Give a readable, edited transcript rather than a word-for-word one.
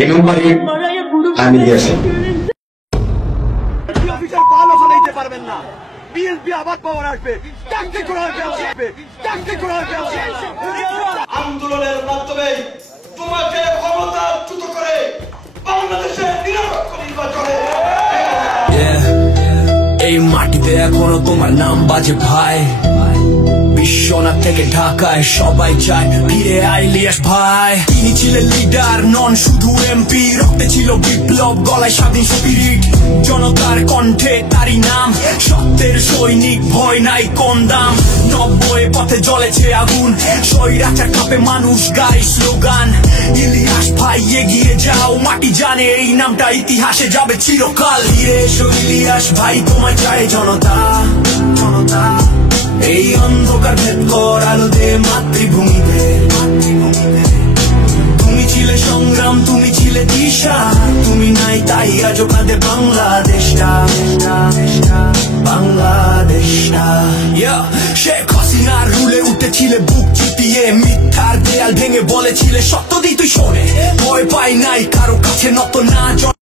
এই নম্বরে আমি দিয়েছি। অফিসার ভালো চালাইতে পারবেন না, বিএনপি আবার পাওয়ার আসবে, চাকরি করা আসবে, চাকরি করা আন্দোলনের মাধ্যমে তোমাকে ক্ষমতাচ্যুত করে বাংলাদেশের নিরপেক্ষ নির্বাচনে এই মাটিতে এখনো তোমার নাম বাজে ভাই। বিশ্বনাথ থেকে ঢাকায় সবাই চায় ফিরে ইলিয়াস ভাই। তিনি ছিলেন লিডার, নন শুধু এমপি। রক্তে ছিল বিপ্লব, গলায় স্বাধীন স্পিরিট। জনতার কণ্ঠে তারই নাম, সত্যের সৈনিক, ভয় নাই কোন দাম। 90 পথে জ্বলেছে আগুন, স্বৈরাচার কাঁপে মানুষ গায় স্লোগান। ইলিয়াস ভাই এগিয়ে যাও, মাটি জানে এই নামটা ইতিহাসে যাবে চিরকাল। ফিরে এসো ইলিয়াস ভাই, তোমার চায় জনতা। জনতা এই অন্ধকার ভেদ কর, আলো দে মাতৃভূমিতে। তুমি ছিলে সংগ্রাম, তুমি ছিলে দিশা, তুমি নাই তাই আজও কাঁদে বাংলাদেশটা। বাংলাদেশটা শেখ হাসিনার রুলে উঠেছিলে বুক চিতিয়ে, মিথ্যার দেয়াল ভেঙে বলেছিলে সত্য দিই তুই শোনে। ভয় পাই নাই কারো কাছে নত না।